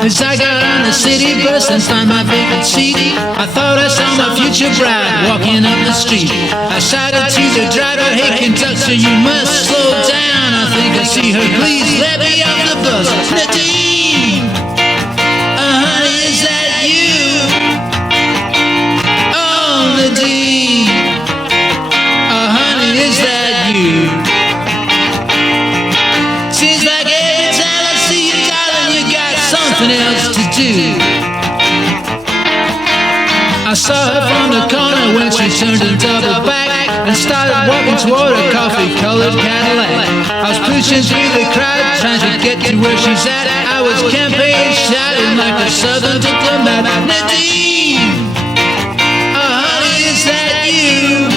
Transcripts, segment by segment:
As I got on the city bus and found my vacant seat, I thought I saw my future bride walking up the street. I shouted to the driver, "Hey conductor, you must slow down. I think I see her, please let me off the bus." Nadine, honey, is that you? Oh, Nadine, honey, is that you? Seems like every time I see you, darling, you got something else to do. I saw her from the corner when she turned and doubled back and started walking toward a coffee-colored Cadillac. I was pushing through the crowd, trying to get to where she's at. I was campaign shouting like a southern diplomat. Nadine, honey, is that you?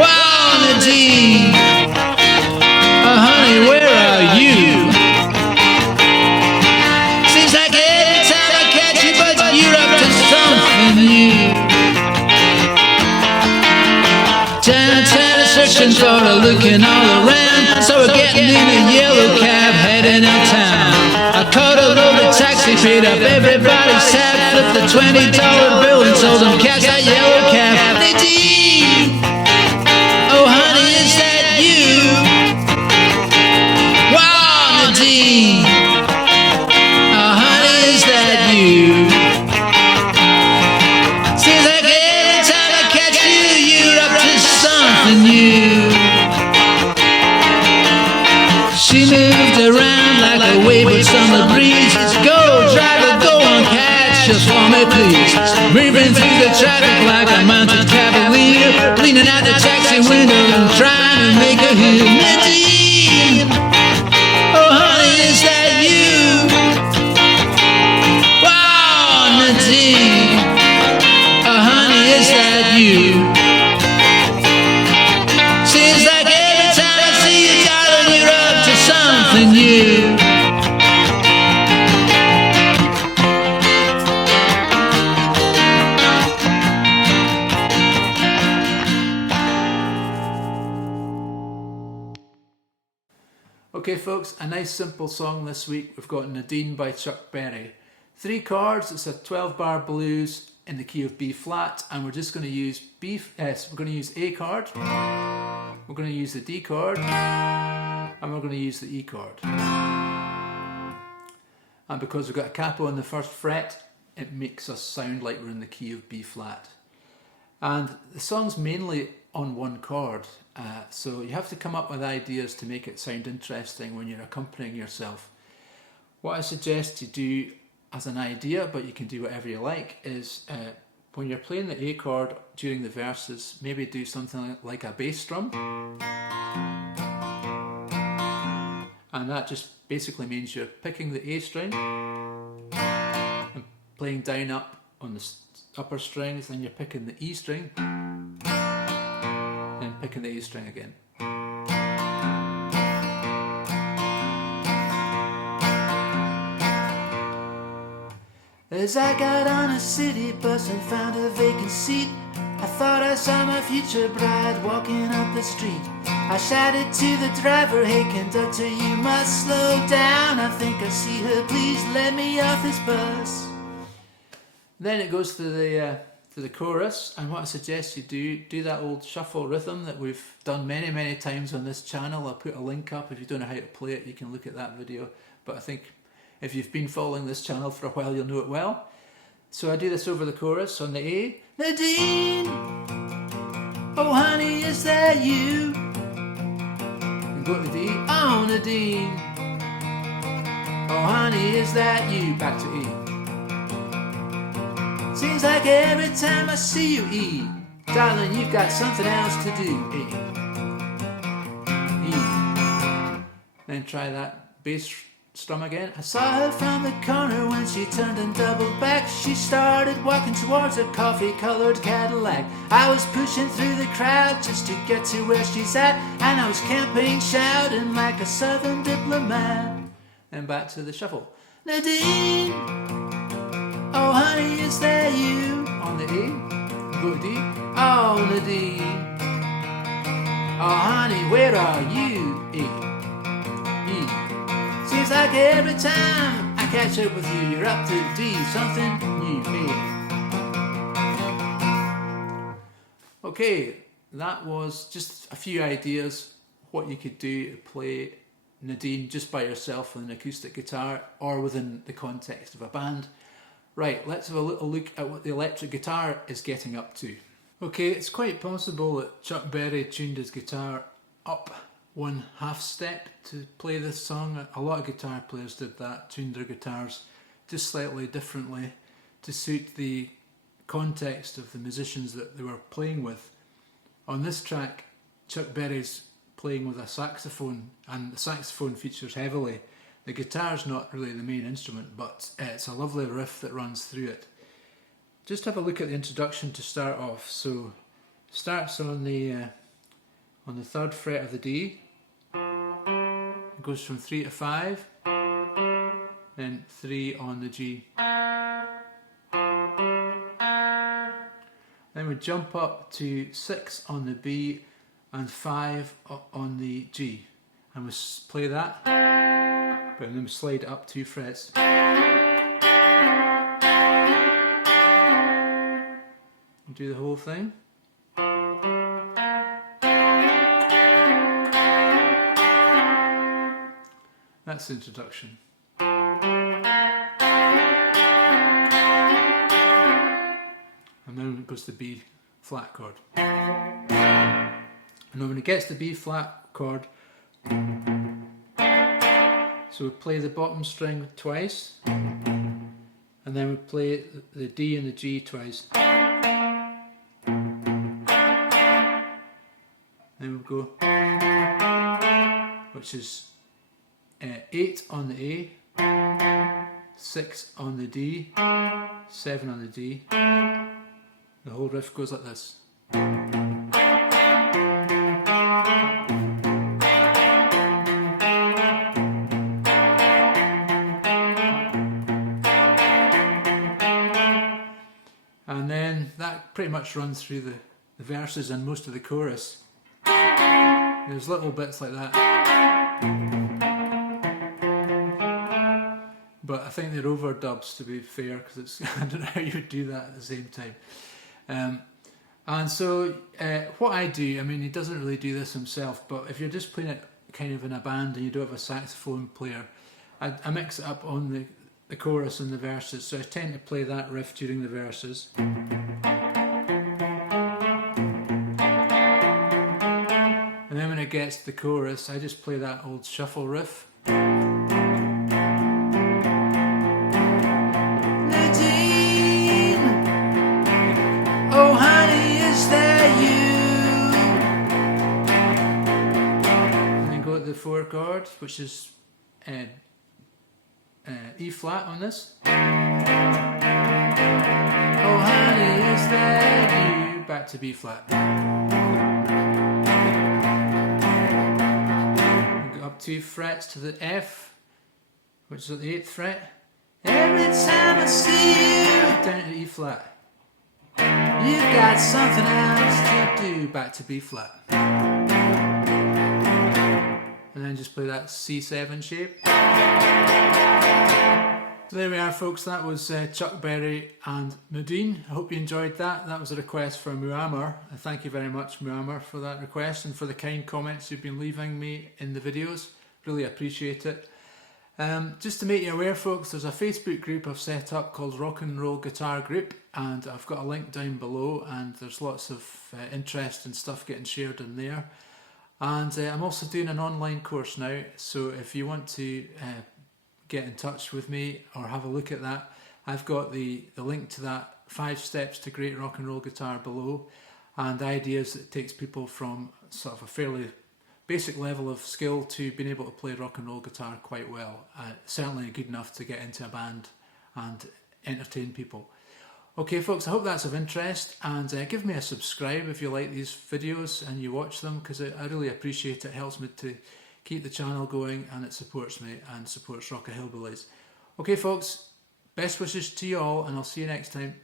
Wow, Nadine, honey, where are you? Seems like every time I catch you, but you're up to something new. Downtown searching for her, looking all around. So we're getting in a yellow cab, heading uptown. I caught a loaded taxi, paid up everybody's tab, flipped the $20 bill and told them catch that yellow cab. Nadine, oh honey, is that you? Wow, Nadine, oh honey, is that you? Seems like every time I catch you, you're up to something new. She moved around like a wave on the breeze. Go, driver, go on, catch us for me, please. Moving through the traffic like a mounted cavalier, leaning out the taxi window and trying to make a hit. Nadine, oh honey, is that you? Wow, Nadine, oh honey, is that you? Seems like every time I see you, darling, you're up to something new. Okay folks, a nice simple song this week. We've got Nadine by Chuck Berry. 3 chords, it's a 12-bar blues in the key of B flat, and we're just going to use we're going to use A chord, we're going to use the D chord, and we're going to use the E chord. And because we've got a capo on the first fret, it makes us sound like we're in the key of B flat. And the song's mainly on one chord, so you have to come up with ideas to make it sound interesting when you're accompanying yourself. What I suggest you do as an idea, but you can do whatever you like, is when you're playing the A chord during the verses, maybe do something like a bass drum. And that just basically means you're picking the A string and playing down up on the upper strings, then you're picking the E string, then picking the A string again. As I got on a city bus and found a vacant seat, I thought I saw my future bride walking up the street. I shouted to the driver, "Hey conductor, you must slow down. I think I see her, please let me off this bus." Then it goes to the chorus, and what I suggest you do that old shuffle rhythm that we've done many times on this channel. I'll put a link up. If you don't know how to play it, you can look at that video, but I think if you've been following this channel for a while, you'll know it well. So I do this over the chorus on the A. Nadine, oh honey, is that you? And go to the D. Oh Nadine, oh honey, is that you? Back to E. Seems like every time I see you, E, darling, you've got something else to do. E. E. Then try that bass strum again. I saw her from the corner when she turned and doubled back. She started walking towards a coffee-colored Cadillac. I was pushing through the crowd just to get to where she's at, and I was camping, shouting like a southern diplomat. And back to the shuffle. Nadine, oh honey, is that you? On the A, go to D. Oh Nadine, oh honey, where are you? E. E. Seems like every time I catch up with you, you're up to D, something new, hey. Okay, that was just a few ideas what you could do to play Nadine just by yourself with an acoustic guitar or within the context of a band. Right, let's have a little look at what the electric guitar is getting up to. Okay, it's quite possible that Chuck Berry tuned his guitar up 1/2 step to play this song. A lot of guitar players did that, tuned their guitars just slightly differently to suit the context of the musicians that they were playing with. On this track, Chuck Berry's playing with a saxophone, and the saxophone features heavily. The guitar's not really the main instrument, but it's a lovely riff that runs through it. Just have a look at the introduction to start off. So, starts on the 3rd fret of the D. It goes from 3 to 5, then 3 on the G. Then we jump up to 6 on the B and 5 on the G. And we play that, but then we slide up 2 frets. And do the whole thing. That's the introduction. And then it goes to the B flat chord. And then when it gets to the B flat chord, so we play the bottom string twice, and then we play the D and the G twice. Then we go, which is 8 on the A, 6 on the D, 7 on the D. The whole riff goes like this. And then that pretty much runs through the verses and most of the chorus. There's little bits like that. But I think they're overdubs, to be fair, because it's I don't know how you would do that at the same time. And so what I do, I mean, he doesn't really do this himself, but if you're just playing it kind of in a band and you don't have a saxophone player, I mix it up on the chorus and the verses. So I tend to play that riff during the verses. And then when it gets to the chorus, I just play that old shuffle riff. Oh honey, is that you? And then go to the 4 chord, which is E flat on this. Oh honey, is that you? Back to B flat. And go up 2 frets to the F, which is at the 8th fret. Every time I see you, down to E flat. You've got something else to do, back to B flat. And then just play that C7 shape. So there we are folks, that was Chuck Berry and Nadine. I hope you enjoyed that. That was a request from Muamar. And thank you very much Muamar for that request and for the kind comments you've been leaving me in the videos. Really appreciate it. Just to make you aware folks, there's a Facebook group I've set up called Rock and Roll Guitar Group, and I've got a link down below, and there's lots of interest and stuff getting shared in there. And I'm also doing an online course now, so if you want to get in touch with me or have a look at that, I've got the link to that 5 steps to great rock and roll guitar below, and ideas that takes people from sort of a fairly basic level of skill to being able to play rock and roll guitar quite well. Certainly good enough to get into a band and entertain people. Okay folks, I hope that's of interest, and give me a subscribe if you like these videos and you watch them, because I really appreciate it. It helps me to keep the channel going, and it supports me and supports Rock A Hillbillies. Okay folks, best wishes to you all, and I'll see you next time.